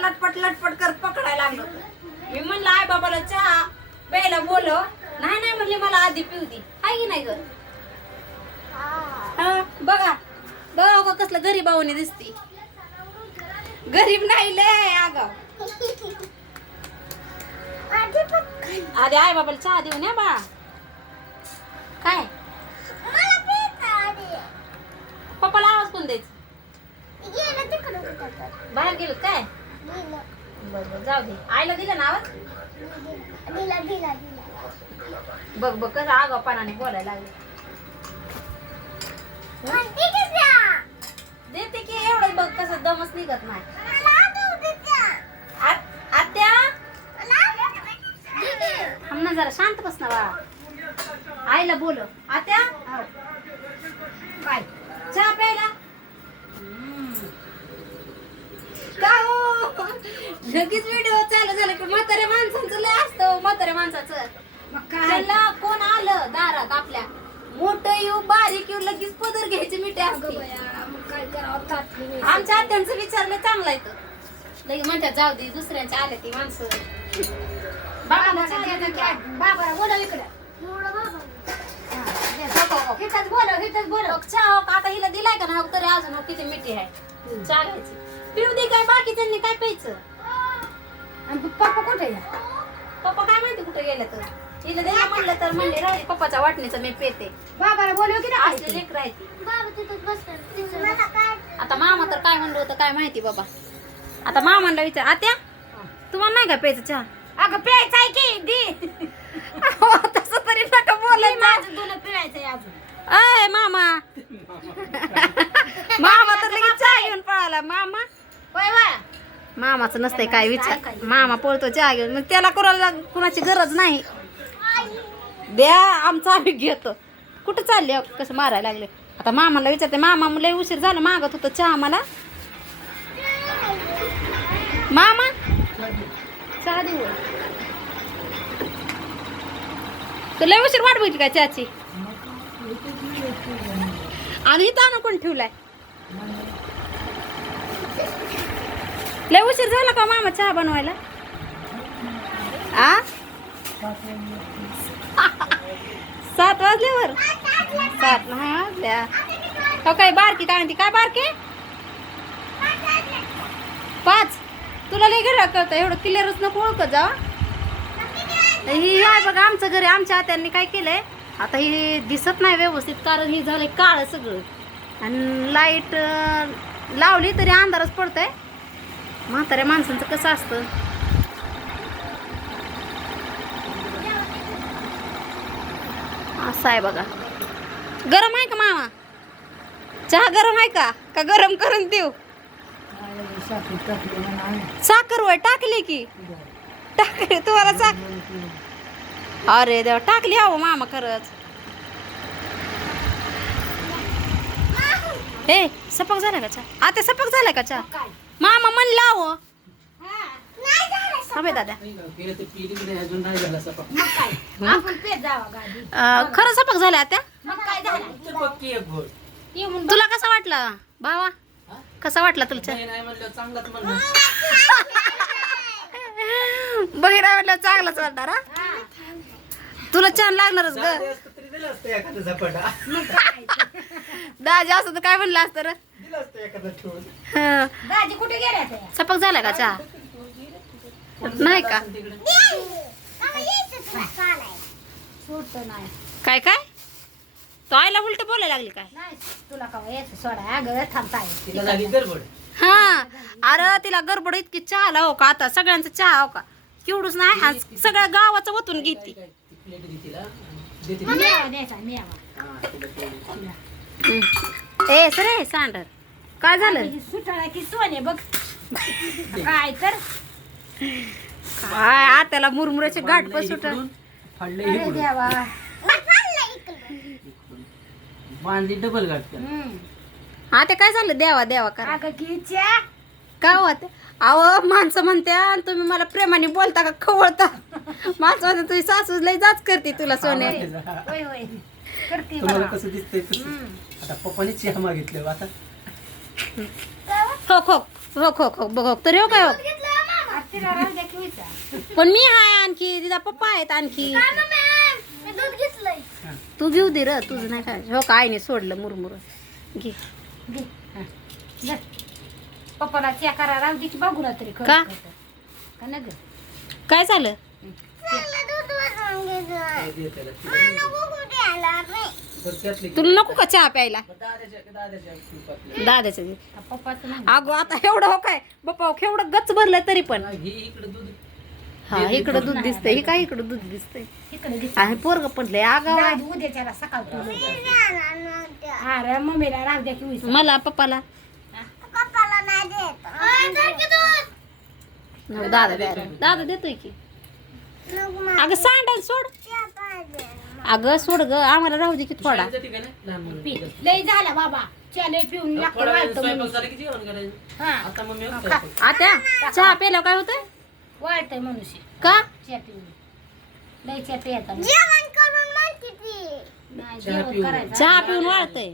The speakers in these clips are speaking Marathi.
करत पकडायला लागलो. मी म्हणलं आई बाबाला चहा प्यायला बोलव. नाही नाही म्हणले मला आधी पिऊ दे. हाय की नाही ग? हा, बघा बघा बघा कसलं गरीब आवणी दिसती. गरीब नाही लय अगं. आधी आई बाबाला चहा देऊन या बा. काय? पप्पाला आवाज कोण द्यायचा? बाहेर गेलो काय? बघ बघ जाऊ दे. आईला दिलं ना आवाज बघ बघ कसं आगाव पानाने बोलायला लागले. देते की एवढं बघ कसं दमच निघत नाही. आत- आत्या? थांब ना जरा शांत बस ना बा आईला बोल आत्या आव. काय चहा प्यायला हम्म. का हो लगेच व्हिडिओ चालू झाला की म्हाताऱ्या माणसांचं लय असतं म्हाताऱ्या माणसाचं. त्याला कोण आलं दारात आपल्या? मोठं येऊ बारीक येऊ लगेच पदर घ्यायची मिठे असते. आमच्या आत्यांचं विचारलं चांगलं आहे तर लगे म्हणतात जाऊ दे दुसऱ्यांच्या आले ती माणसं. बाबाला चहा द्यायचा की. बाबा बोला इकडे. हो, हो, हो. हिथंच बोलव हिथंच बोलव. बघ, चहा हो का आता हिला दिलाय का ना हो तरी अजून हो किती मिठी आहे. चहा घ्यायची. पिऊ दे काय बाकी त्यांनी काय प्यायचं? आणि पप्पा कुठे आहे? पप्पा काय माहिती कुठे गेले तर? द्यायला म्हणलं तर म्हणले पप्पाच्या वाटणीचं मी पेते. बाबाला बोलव की असले. आता मामा तर काय म्हणलं होतं काय माहिती बाबा? आता मामाला विचार. आत्या तुम्हाला नाही का प्यायचं चहा? अगं प्यायचं आहे की दे. तसं तरी नका बोलायचं माझं तुला अजून. अय मामा. मामा तर लगेच चहा घेऊन पळाला. मामा. होय बाया मामाचं नसतंय काय विचार. मामा पळतो चहा घेऊन. मग त्याला कोणाला कुणाची गरज नाही. द्या आमचा आम्ही घेतो. कुठं चालले अहो, कसं मारायला लागले? आता मामाला विचारते. मामा मुलं उशीर झालं मागत होतं चहा मला. मामा? चहा देऊ. तर लय उशीर वाट बघितली का चहाची? आणि इथं आणून कोण ठेवलाय? लय उशीर झाला का मामा चहा बनवायला? आ? सात वाजल्यावर? सात नाही वाजल्या. हो काय बारकी काय म्हणते? काय बारकी? पाच. तुला लय घर कळतं एवढं क्लिअरच नको ओळखत जा. ही आहे बघा आमचं घरी आमच्या आत्यांनी काय केलंय? आता ही दिसत नाही व्यवस्थित कारण हे झालंय काळ सगळं. आणि लाइट लावली तरी अंधारच पडतंय. म्हाताऱ्या माणसांचं कसं असतं? असं आहे बघा. गरम आहे का मामा? चहा गरम आहे का? का गरम करून देऊ? साखर वय टाकली की. टाकली तुम्हाला साख अरे देवा टाकली हवं मामा खरंच. हे सपक झाला का चहा? आता सपक झाला का चहा? काय मामा म्हणला हो नाही दादा खरं सपक झालं त्या तुला कसा वाटला भावा? कसा वाटला तुला बहिरा म्हटलं चांगलाच वाटणार तुला छान लागणारच ग. मग काय दाजी असं तर काय म्हणलं असतं रे? हं. दाजी कुठे गेल्या त्या? सपक झाला का चहा? नाही का? सोडतो नाही. काय काय? तो आईला उलट बोलायला लागली काय? नाही तुला का यायचं? सोडा अगं थांबताय हा. अरे तिला गडबड इतकी चहा लाव का आता? सगळ्यांचा चहा हो का? एवढंच नाही आज सगळ्या गावाचं वतून घेते मेवा द्यायचा मेवा ए सरे सांडर काय झालं? सुटाळा की सोने बघ. काय तर? काय आत्याला मुरमुऱ्याचे गाठ पण सुट अरे देवा. बांधली डबल गाठ हम्म. आता काय झालं? देवा देवा करा. अगं किच्या काय होत अहो माणसं म्हणत्या आणि तुम्ही मला प्रेमाने बोलता का? खवळता. माणसं म्हणते तुझी सासू लय जाच करते तुला सोने. होय होय. करते तुम्हाला बघा. कसं दिसतंय तसं. आता पप्पाने चहा मागितलं आता हो खो हो खो खो बघ तरी हो काय हो? आ, तिला राहू द्या की विचार. पण मी हाय आणखी तिचा पप्पा आहेत आणखी. मी दूध घेतलंय. तू घेऊ दे र तुझं नाही काय हो का आईने सोडलं मुरमुर. घे. हा. पप्पाला च्या करा राहू दे बघूला तरी का? काय झालं? तुला नको का चहा प्यायला? दादाच्या अगो आता एवढं हो काय? बाप्पा केवढं गच भरलं तरी पण. हा, इकडं दूध दिसतंय हे काय इकडं दूध दिसतंय? आहे पोरग पडलंय आगाव आहे. मला पप्पाला? दादा. दादा देतोय की? अगं सांडाल सोड. अगं सोड ग आम्हाला राहू दे की थोडा. लय झाला बाबा. च्या लय पिऊन लागतं थोड्या वेळाने वाळतं स्वयंपाक म्हणून. झाला की जेवण करायचं? हा. आता हा, होतं चहा प्यायला काय होतंय? वाळतंय मनुष्य. का? च्या पिऊन. लय पियाचा जेवण करून म्हणते ती. नाही चहा जेवण पिऊन. करायचं. चहा वाळतय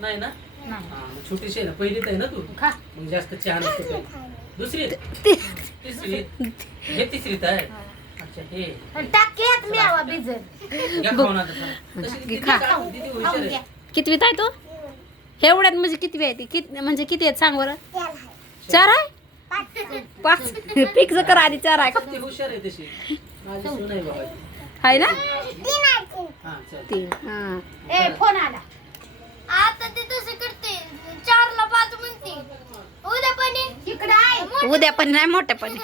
नाही, नाही. हा, छोटीशी आहे ना? पहिलीत आहे ना तू? खा. मग जास्त चहा नसतो. दुसरी तिसरी हे तिसरीत आहे. अच्छा आणि टाक की ह्यात मेवा भिजत. घ्या खाऊन आता चला. तशी घे, दीदी खा. का- दीदी हुशार खाऊन आहे. घ्या. कितवीत आहे तू? एवढ्यात म्हणजे कितवी आहे ती? किती म्हणजे किती आहेत सांग बरं. चार आहे. पाच. फिक्स कर आधी चार आहे. आहे ना. हा तीन. हा. ए फोन आला. आता ते तसं करते. चारला पाच म्हणते. उद्यापणे इकडं आहे उद्या पण नाही मोठ्या पण